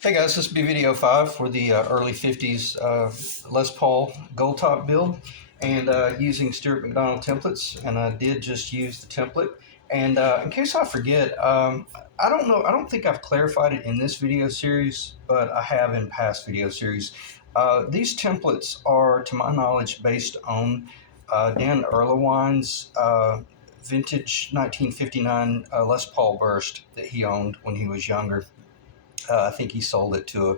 Hey guys, this will be video 5 for the early 50s Les Paul Goldtop build and using Stuart McDonald templates, and I did just use the template. And in case I forget, I don't know, I don't think I've clarified it in this video series, but I have in past video series. These templates are, to my knowledge, based on Dan Erlewine's vintage 1959 Les Paul burst that he owned when he was younger. I think he sold it to a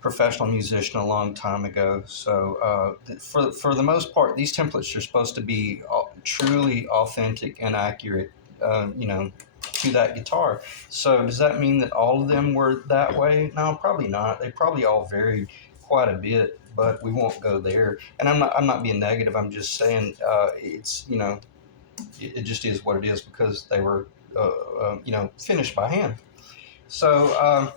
professional musician a long time ago. So for the most part, these templates are supposed to be truly authentic and accurate, to that guitar. So does that mean that all of them were that way? No, probably not. They probably all varied quite a bit, but we won't go there. And I'm not being negative. I'm just saying it's it just is what it is because they were finished by hand. So.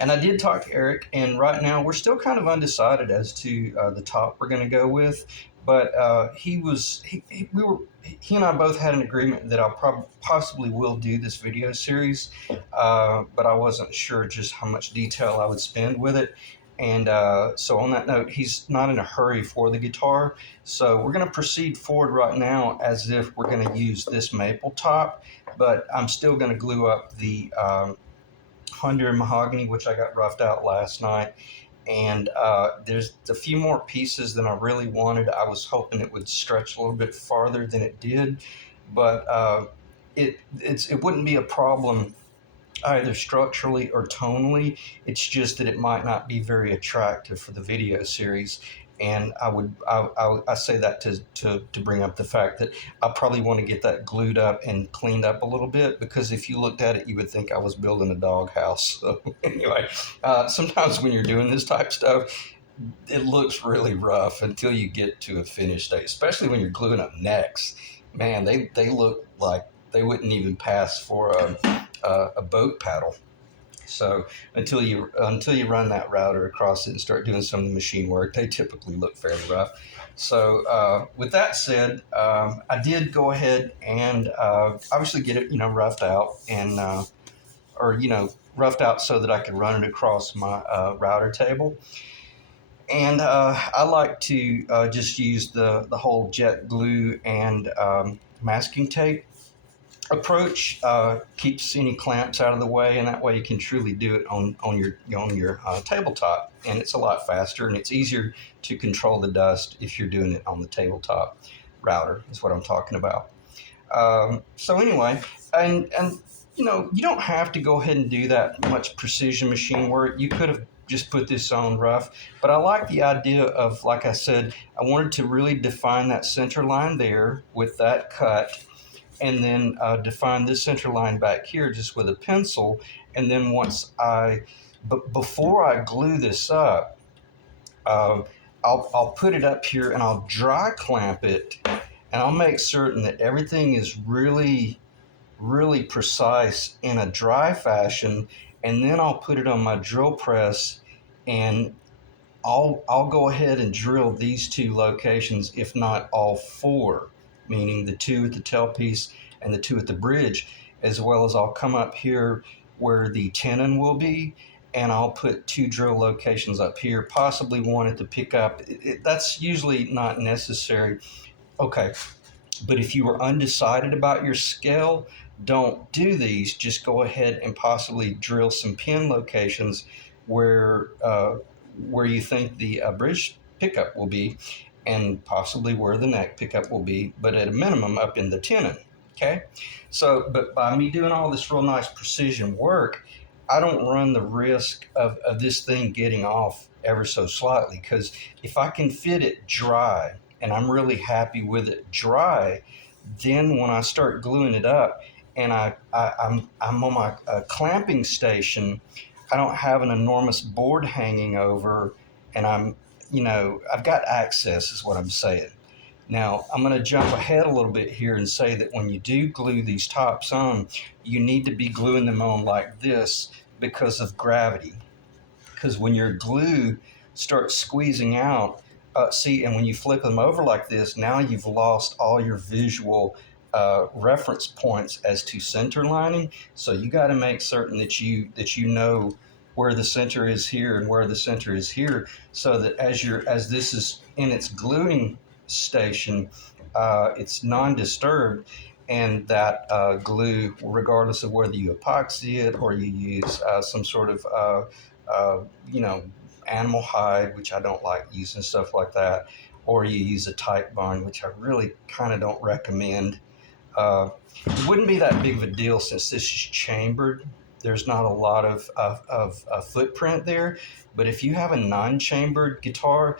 And I did talk to Eric, and right now we're still kind of undecided as to the top we're going to go with. But he and I both had an agreement that I'll possibly will do this video series, but I wasn't sure just how much detail I would spend with it. And so on that note, he's not in a hurry for the guitar. So we're going to proceed forward right now as if we're going to use this maple top, but I'm still going to glue up the Honduran mahogany, which I got roughed out last night. And there's a few more pieces than I really wanted. I was hoping it would stretch a little bit farther than it did, but it wouldn't be a problem either structurally or tonally. It's just that it might not be very attractive for the video series. And I say that to bring up the fact that I probably want to get that glued up and cleaned up a little bit, because if you looked at it, you would think I was building a doghouse. So anyway, sometimes when you're doing this type of stuff, it looks really rough until you get to a finished state, especially when you're gluing up necks. Man, they look like they wouldn't even pass for a boat paddle. So until you run that router across it and start doing some of the machine work, they typically look fairly rough. So with that said, I did go ahead and obviously get it roughed out and or roughed out so that I could run it across my router table. And I like to just use the whole jet glue and masking tape approach. Keeps any clamps out of the way, and that way you can truly do it on your tabletop, and it's a lot faster and it's easier to control the dust if you're doing it on the tabletop router. Is what I'm talking about. So anyway, and you don't have to go ahead and do that much precision machine work. You could have just put this on rough, but I like the idea of, like I said, I wanted to really define that center line there with that cut, and then define this center line back here just with a pencil. And then before I glue this up, uh, I'll put it up here and I'll dry clamp it, and I'll make certain that everything is really, really precise in a dry fashion. And then I'll put it on my drill press, and I'll go ahead and drill these two locations, if not all four, meaning the two at the tailpiece and the two at the bridge, as well as I'll come up here where the tenon will be, and I'll put two drill locations up here, possibly one at the pickup. That's usually not necessary. Okay, but if you were undecided about your scale, don't do these. Just go ahead and possibly drill some pin locations where you think the bridge pickup will be, and possibly where the neck pickup will be, but at a minimum up in the tenon. Okay, so but by me doing all this real nice precision work, I don't run the risk of this thing getting off ever so slightly, because if I can fit it dry and I'm really happy with it dry, then when I start gluing it up and I'm on my clamping station, I don't have an enormous board hanging over, and I've got access, is what I'm saying. Now, I'm going to jump ahead a little bit here and say that when you do glue these tops on, you need to be gluing them on like this because of gravity. Because when your glue starts squeezing out, and when you flip them over like this, now you've lost all your visual reference points as to center lining. So you got to make certain that you know where the center is here and where the center is here, so that as this is in its gluing station, it's non-disturbed, and that glue, regardless of whether you epoxy it or you use some sort of you know, animal hide, which I don't like using stuff like that, or you use a tight bond, which I really kind of don't recommend. It wouldn't be that big of a deal since this is chambered. There's not a lot of footprint there. But if you have a non-chambered guitar,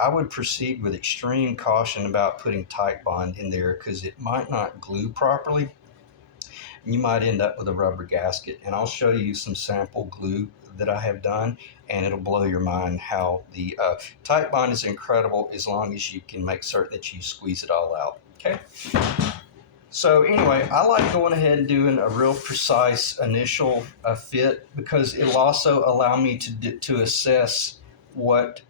I would proceed with extreme caution about putting tight bond in there because it might not glue properly. You might end up with a rubber gasket. And I'll show you some sample glue that I have done, and it'll blow your mind how the tight bond is incredible as long as you can make certain that you squeeze it all out. Okay. So anyway, I like going ahead and doing a real precise initial fit because it'll also allow me to assess what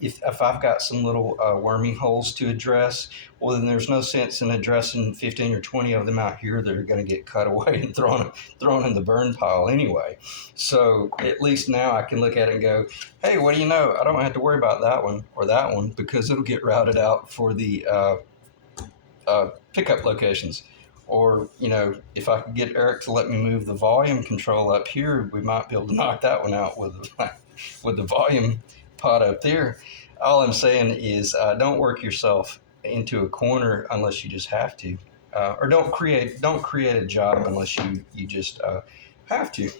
if I've got some little worming holes to address. Well, then there's no sense in addressing 15 or 20 of them out here that are going to get cut away and thrown in the burn pile anyway. So at least now I can look at it and go, hey, what do you know? I don't have to worry about that one or that one because it'll get routed out for the pickup locations. Or, you know, if I could get Eric to let me move the volume control up here, we might be able to knock that one out with the volume pot up there. All I'm saying is don't work yourself into a corner unless you just have to. Or don't create a job unless you just have to. So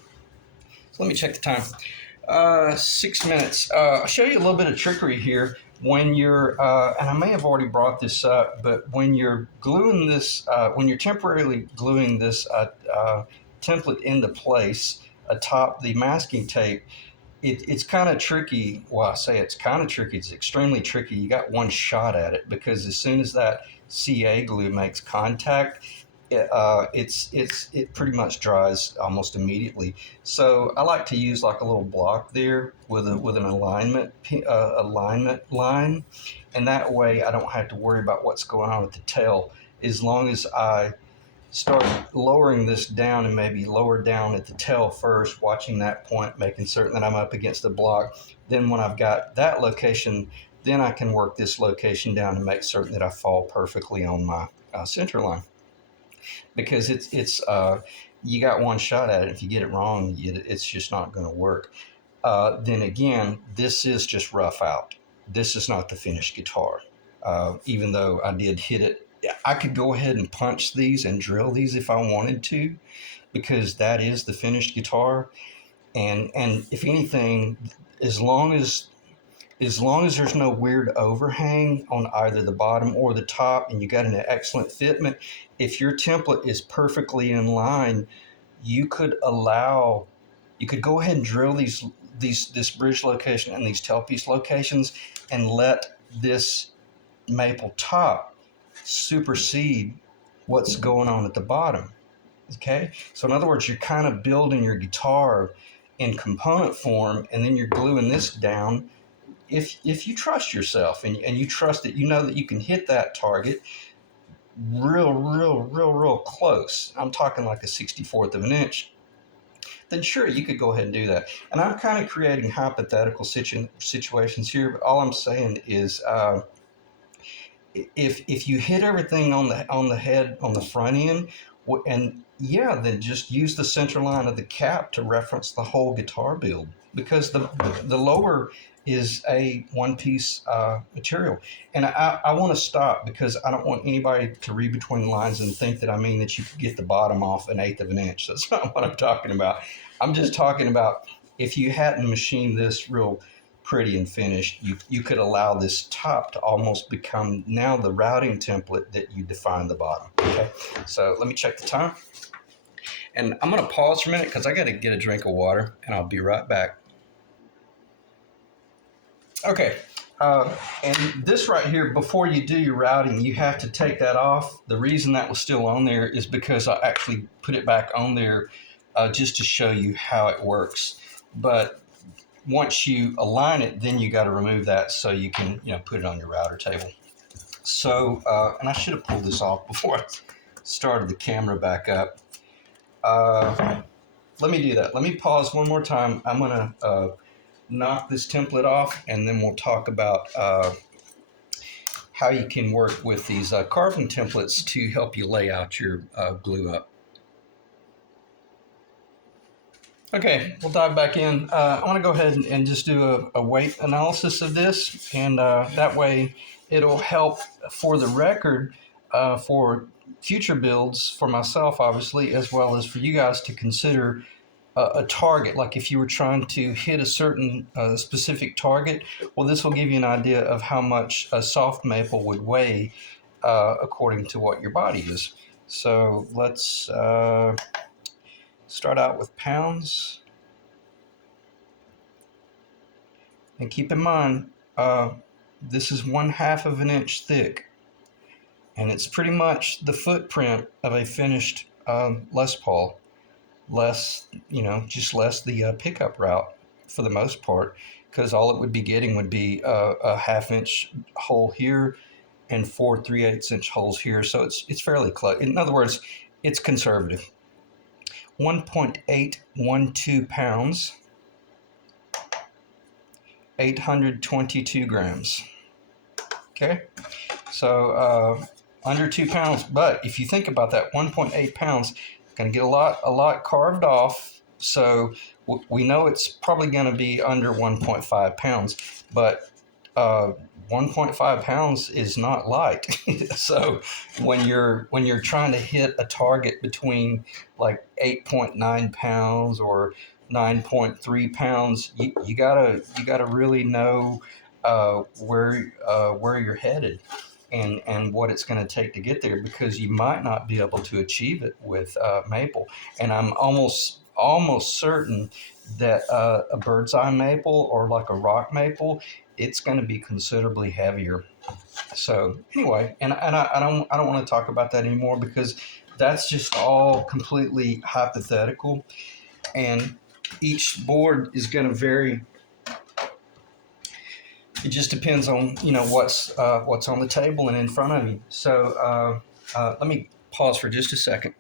let me check the time. 6 minutes. I'll show you a little bit of trickery here. When you're, and I may have already brought this up, but when you're gluing this, when you're temporarily gluing this template into place atop the masking tape, it's kind of tricky. Well, I say it's kind of tricky. It's extremely tricky. You got one shot at it because as soon as that CA glue makes contact, it pretty much dries almost immediately. So I like to use like a little block there with an alignment line, and that way I don't have to worry about what's going on with the tail. As long as I start lowering this down and maybe lower down at the tail first, watching that point, making certain that I'm up against the block. Then when I've got that location, then I can work this location down and make certain that I fall perfectly on my center line. Because it's you got one shot at it. If you get it wrong, it's just not going to work. Then again, this is just rough out. This is not the finished guitar. Even though I did hit it, I could go ahead and punch these and drill these if I wanted to, because that is the finished guitar. And if anything, as long as there's no weird overhang on either the bottom or the top, and you got an excellent fitment, if your template is perfectly in line, you could go ahead and drill this bridge location and these tailpiece locations and let this maple top supersede what's going on at the bottom. Okay, so in other words, you're kind of building your guitar in component form, and then you're gluing this down. If you trust yourself and you trust that you know that you can hit that target real close, I'm talking like a 64th of an inch, then sure, you could go ahead and do that. And I'm kind of creating hypothetical situations here, but all I'm saying is if you hit everything on the head on the front end, and yeah, then just use the center line of the cap to reference the whole guitar build, because the lower is a one-piece material. And I want to stop because I don't want anybody to read between the lines and think that I mean that you could get the bottom off 1/8 of an inch. That's not what I'm talking about. I'm just talking about if you hadn't machined this real pretty and finished, you could allow this top to almost become now the routing template that you define the bottom. Okay, so let me check the time. And I'm going to pause for a minute because I got to get a drink of water, and I'll be right back. Okay, and this right here, before you do your routing, you have to take that off. The reason that was still on there is because I actually put it back on there just to show you how it works. But once you align it, then you got to remove that so you can put it on your router table. So, and I should have pulled this off before I started the camera back up. let me do that. Let me pause one more time. I'm going to knock this template off, and then we'll talk about how you can work with these carving templates to help you lay out your glue up. Okay, we'll dive back in. I want to go ahead and just do a weight analysis of this, and that way it'll help for the record for future builds for myself, obviously, as well as for you guys to consider a target. Like if you were trying to hit a certain specific target, well, this will give you an idea of how much a soft maple would weigh according to what your body is. So let's start out with pounds. And keep in mind, this is 1/2 of an inch thick. And it's pretty much the footprint of a finished Les Paul. Less, just less the pickup route for the most part, because all it would be getting would be a 1/2 inch hole here and 4 3/8 inch holes here. So it's fairly close. In other words, it's conservative. 1.812 pounds, 822 grams. Okay, so under 2 pounds. But if you think about that, 1.8 pounds, going to get a lot carved off. So we know it's probably going to be under 1.5 pounds, but 1.5 pounds is not light. So when you're trying to hit a target between like 8.9 pounds or 9.3 pounds, you gotta really know where you're headed and what it's going to take to get there, because you might not be able to achieve it with maple. And I'm almost certain that a bird's eye maple or like a rock maple, it's going to be considerably heavier. So anyway, and I don't want to talk about that anymore, because that's just all completely hypothetical, and each board is going to vary. It just depends on what's on the table and in front of you. So let me pause for just a second.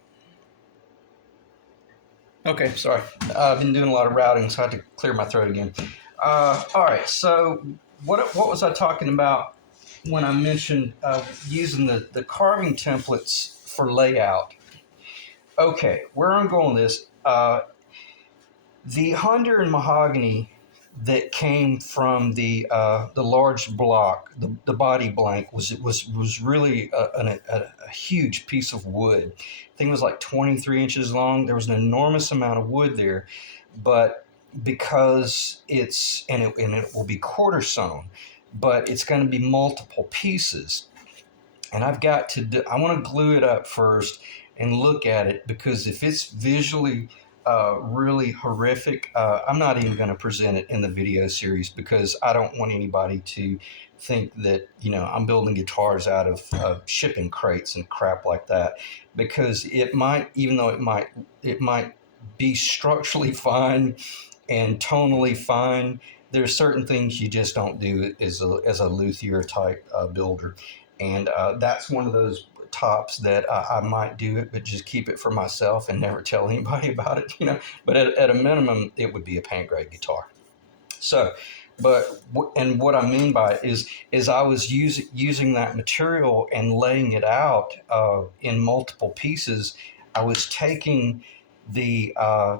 Okay, sorry. I've been doing a lot of routing, so I had to clear my throat again. All right. So what was I talking about when I mentioned using the carving templates for layout? Okay, where I'm going with this, the Honduran mahogany that came from the large block, the body blank, was really a huge piece of wood. I think it was like 23 inches long. There was an enormous amount of wood there, but because it will be quarter sewn, but it's going to be multiple pieces, and I want to glue it up first and look at it, because if it's visually really horrific, I'm not even going to present it in the video series, because I don't want anybody to think that I'm building guitars out of shipping crates and crap like that, because it might, even though it might be structurally fine and tonally fine, there's certain things you just don't do as a luthier type builder, and that's one of those tops that I might do it, but just keep it for myself and never tell anybody about it, But at a minimum, it would be a paint grade guitar. So, and what I mean by it is I was using that material and laying it out in multiple pieces. I was taking the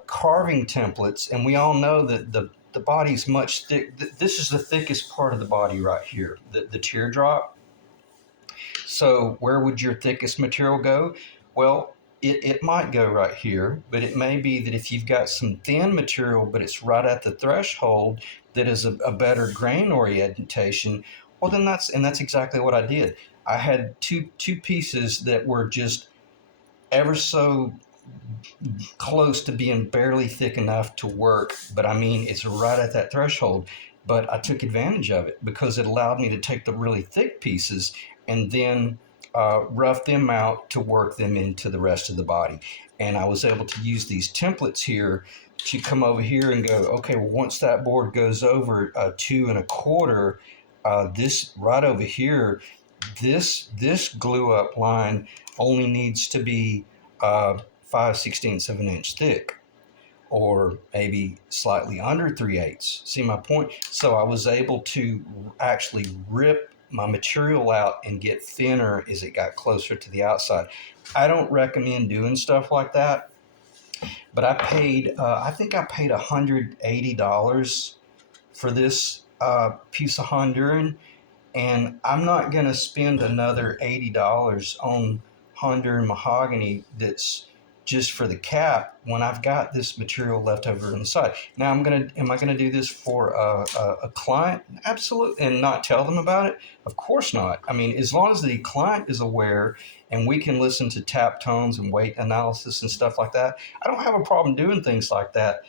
carving templates, and we all know that the body's much thick. This is the thickest part of the body right here, the teardrop. So where would your thickest material go? Well, it might go right here, but it may be that if you've got some thin material, but it's right at the threshold that is a better grain orientation, well, then that's exactly what I did. I had two pieces that were just ever so close to being barely thick enough to work, but I mean, it's right at that threshold. But I took advantage of it because it allowed me to take the really thick pieces and then rough them out to work them into the rest of the body. And I was able to use these templates here to come over here and go, okay, well, once that board goes over 2 1/4, this right over here, this glue up line only needs to be 5/16 of an inch thick. or maybe slightly under 3/8. See my point? So I was able to actually rip my material out and get thinner as it got closer to the outside. I don't recommend doing stuff like that, but I think I paid $180 for this piece of Honduran, and I'm not going to spend another $80 on Honduran mahogany that's just for the cap when I've got this material left over on the side. Now, am I gonna do this for a client? Absolutely, and not tell them about it? Of course not. I mean, as long as the client is aware and we can listen to tap tones and weight analysis and stuff like that, I don't have a problem doing things like that.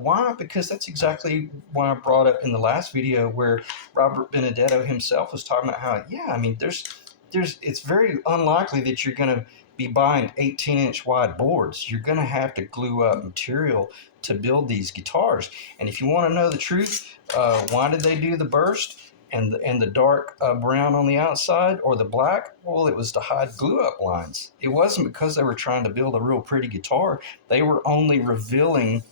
Why? Because that's exactly what I brought up in the last video where Robert Benedetto himself was talking about how, yeah, I mean, it's very unlikely that you're going to be buying 18-inch wide boards. You're going to have to glue up material to build these guitars. And if you want to know the truth, why did they do the burst and the dark brown on the outside or the black? Well, it was to hide glue up lines. It wasn't because they were trying to build a real pretty guitar. They were only revealing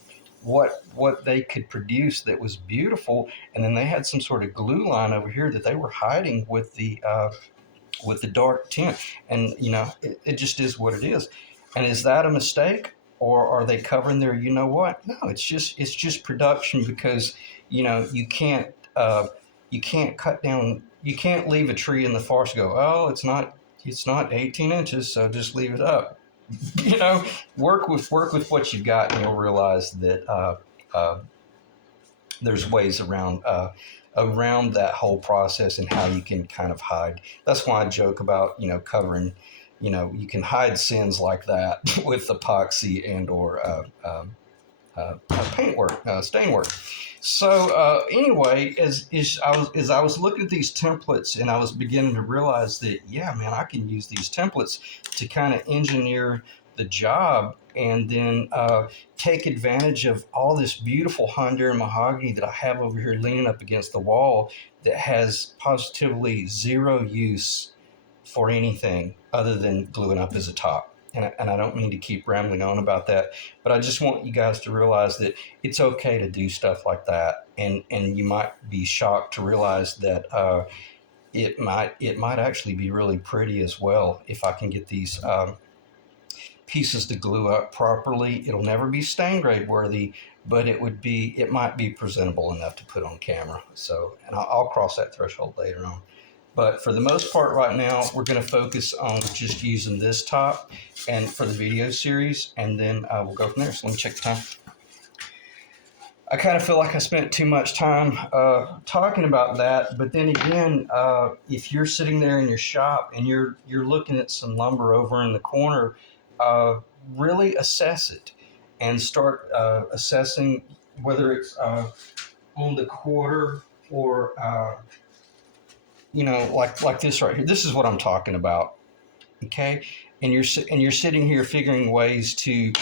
what they could produce that was beautiful, and then they had some sort of glue line over here that they were hiding with the dark tint. And it just is what it is. And is that a mistake, or are they covering their what? No, it's just production, because you can't cut down, you can't leave a tree in the forest and go, oh, it's not 18 inches, so just leave it up. Work with what you've got, and you'll realize that there's ways around that whole process and how you can kind of hide. That's why I joke about covering. You can hide sins like that with epoxy and or paint work, stain work. So anyway, as I was looking at these templates, and I was beginning to realize that, yeah, man, I can use these templates to kind of engineer the job, and then take advantage of all this beautiful Honduran mahogany that I have over here leaning up against the wall that has positively zero use for anything other than gluing up as a top. And I don't mean to keep rambling on about that, but I just want you guys to realize that it's okay to do stuff like that. And you might be shocked to realize that it might actually be really pretty as well if I can get these pieces to glue up properly. It'll never be stain grade worthy, but it might be presentable enough to put on camera. So, and I'll cross that threshold later on. But for the most part right now, we're going to focus on just using this top and for the video series, and then we'll go from there. So let me check the time. I kind of feel like I spent too much time talking about that, but then again, if you're sitting there in your shop and you're looking at some lumber over in the corner, really assess it and start assessing whether it's on the quarter or like this right here. This is what I'm talking about, okay? And you're sitting here figuring ways to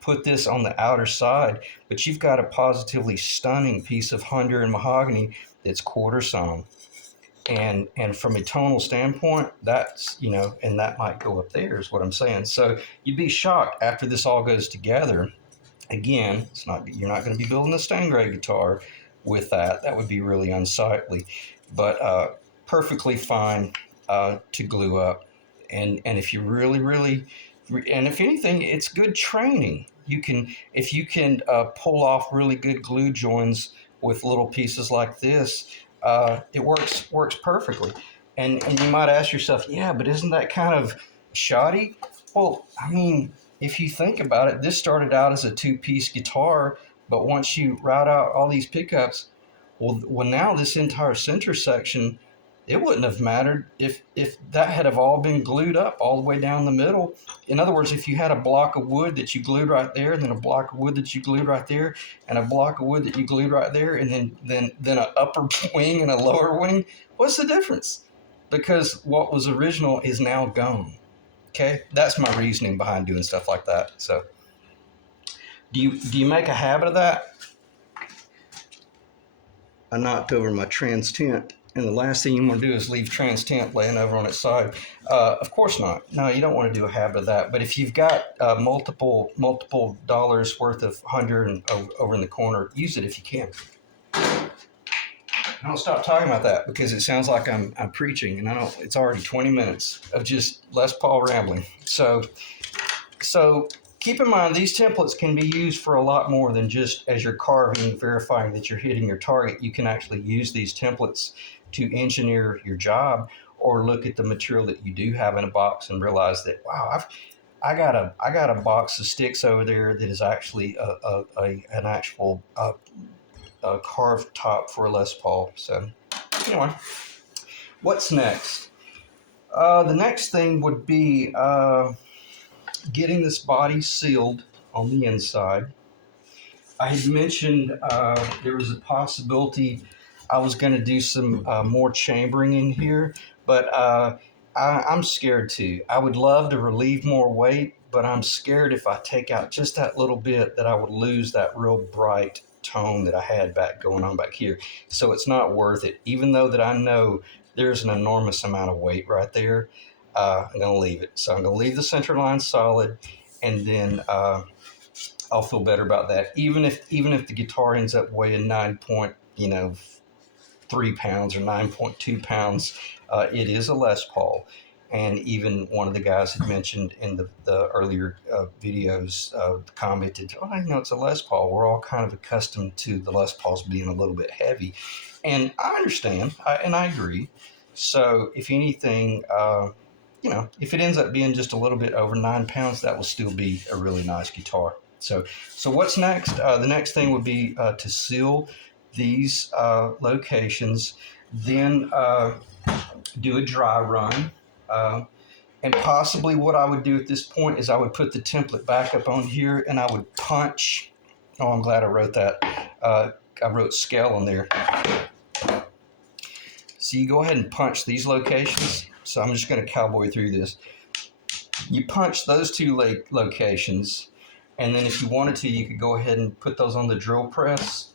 put this on the outer side, but you've got a positively stunning piece of Honduran mahogany that's quarter sawn, and from a tonal standpoint, that's and that might go up there is what I'm saying. So you'd be shocked after this all goes together. Again, you're not going to be building a stain grade guitar with that. That would be really unsightly, but perfectly fine to glue up. And if you really, and if anything, it's good training. If you can pull off really good glue joins with little pieces like this, it works perfectly. And you might ask yourself, yeah, but isn't that kind of shoddy? Well, I mean, if you think about it, this started out as a two-piece guitar, but once you route out all these pickups, well, now this entire center section, it wouldn't have mattered if that had have all been glued up all the way down the middle. In other words, if you had a block of wood that you glued right there, and then a block of wood that you glued right there, and a block of wood that you glued right there, and then an upper wing and a lower wing, what's the difference? Because what was original is now gone. Okay, that's my reasoning behind doing stuff like that. So, do you make a habit of that? I knocked over my trans tent. And the last thing you want to do is leave trans temp laying over on its side. Of course not. No, you don't want to do a habit of that. But if you've got multiple dollars worth of Honduran over in the corner, use it if you can. I don't stop talking about that because it sounds like I'm preaching, and I don't. It's already 20 minutes of just Les Paul rambling. So keep in mind these templates can be used for a lot more than just as you're carving, verifying that you're hitting your target. You can actually use these templates to engineer your job, or look at the material that you do have in a box and realize that, wow, I got a box of sticks over there that is actually an actual carved top for a Les Paul. So anyway, what's next? The next thing would be getting this body sealed on the inside. I had mentioned there was a possibility I was going to do some more chambering in here, but I'm scared too. I would love to relieve more weight, but I'm scared if I take out just that little bit that I would lose that real bright tone that I had going on back here. So it's not worth it, even though that I know there's an enormous amount of weight right there. I'm going to leave it. So I'm going to leave the center line solid, and then I'll feel better about that. Even if the guitar ends up weighing 9.3 pounds or 9.2 pounds, it is a Les Paul. And even one of the guys had mentioned in the earlier videos, commented, "Oh, I know it's a Les Paul." We're all kind of accustomed to the Les Pauls being a little bit heavy, and I understand, and I agree. So, if anything, if it ends up being just a little bit over 9 pounds, that will still be a really nice guitar. So what's next? The next thing would be to seal these locations, then do a dry run. And possibly what I would do at this point is I would put the template back up on here, and I would punch. Oh, I'm glad I wrote that. I wrote scale on there. So you go ahead and punch these locations. So I'm just going to cowboy through this. You punch those two locations, and then if you wanted to, you could go ahead and put those on the drill press,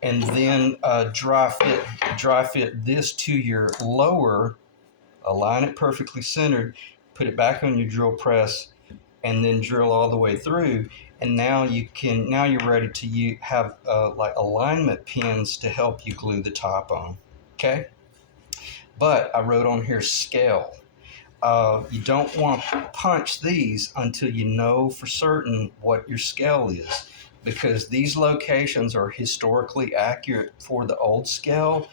and then dry fit this to your lower, align it perfectly centered, put it back on your drill press, and then drill all the way through. And now you're ready to have like alignment pins to help you glue the top on. Okay. But I wrote on here scale. You don't want to punch these until you know for certain what your scale is, because these locations are historically accurate for the old scale,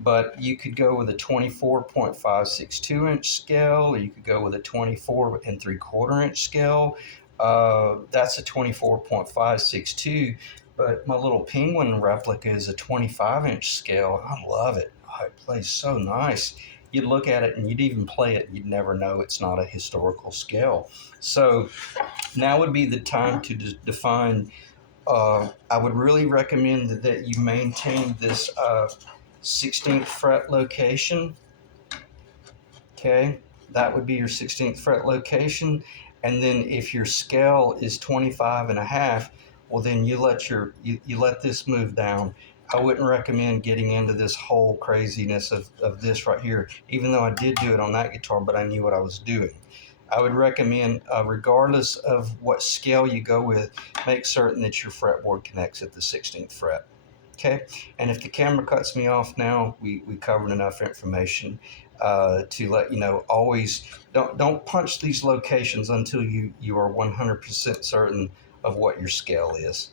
but you could go with a 24.562 inch scale, or you could go with a 24 3/4 inch scale. That's a 24.562, but my little Penguin replica is a 25-inch scale. I love it. Oh, it plays so nice. You'd look at it and you'd even play it, you'd never know it's not a historical scale. So now would be the time to define. I would really recommend that you maintain this 16th fret location. Okay, that would be your 16th fret location. And then if your scale is 25.5, well, then you let this move down. I wouldn't recommend getting into this whole craziness of this right here, even though I did do it on that guitar, but I knew what I was doing. I would recommend, regardless of what scale you go with, make certain that your fretboard connects at the 16th fret. Okay, and if the camera cuts me off now, we covered enough information to let you know. Always don't punch these locations until you are 100% certain of what your scale is,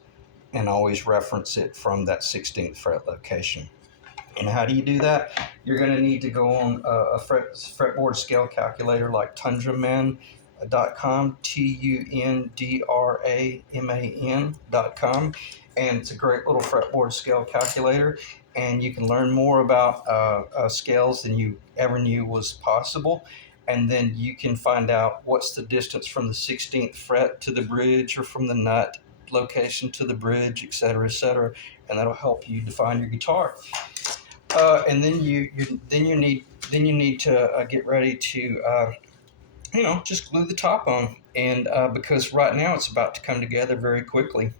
and always reference it from that 16th fret location. And how do you do that? You're going to need to go on a fretboard scale calculator like tundraman.com, tundraman.com, and it's a great little fretboard scale calculator, and you can learn more about scales than you ever knew was possible. And then you can find out what's the distance from the 16th fret to the bridge, or from the nut location to the bridge, etc., and that'll help you define your guitar. And then you need to get ready to just glue the top on, and because right now it's about to come together very quickly,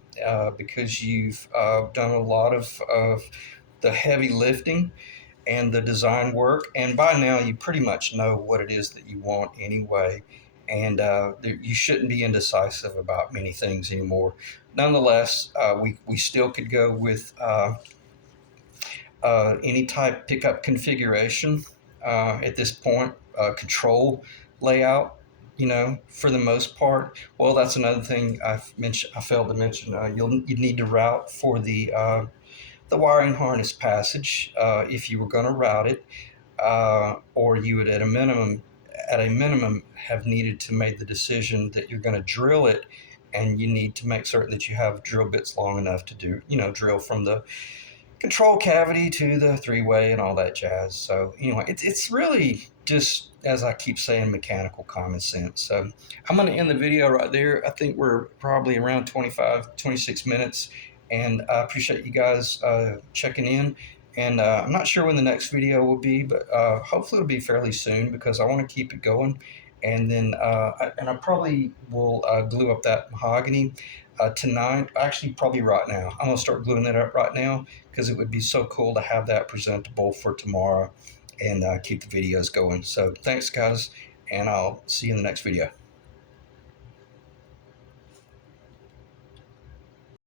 because you've done a lot of the heavy lifting, and the design work. And by now, you pretty much know what it is that you want anyway. And you shouldn't be indecisive about many things anymore. Nonetheless, we still could go with any type pickup configuration at this point, control layout, for the most part. Well, that's another thing I failed to mention. You need to route for the wiring harness passage if you were going to route it, or you would at a minimum have needed to make the decision that you're going to drill it, and you need to make certain that you have drill bits long enough to drill from the control cavity to the three-way and all that jazz. So anyway, it's really just, as I keep saying, mechanical common sense. So I'm going to end the video right there. I think we're probably around 25, 26 minutes, and I appreciate you guys checking in. And I'm not sure when the next video will be, but hopefully it'll be fairly soon, because I want to keep it going. And then I probably will glue up that mahogany tonight. Actually, probably right now. I'm going to start gluing that up right now, because it would be so cool to have that presentable for tomorrow and keep the videos going. So thanks, guys, and I'll see you in the next video.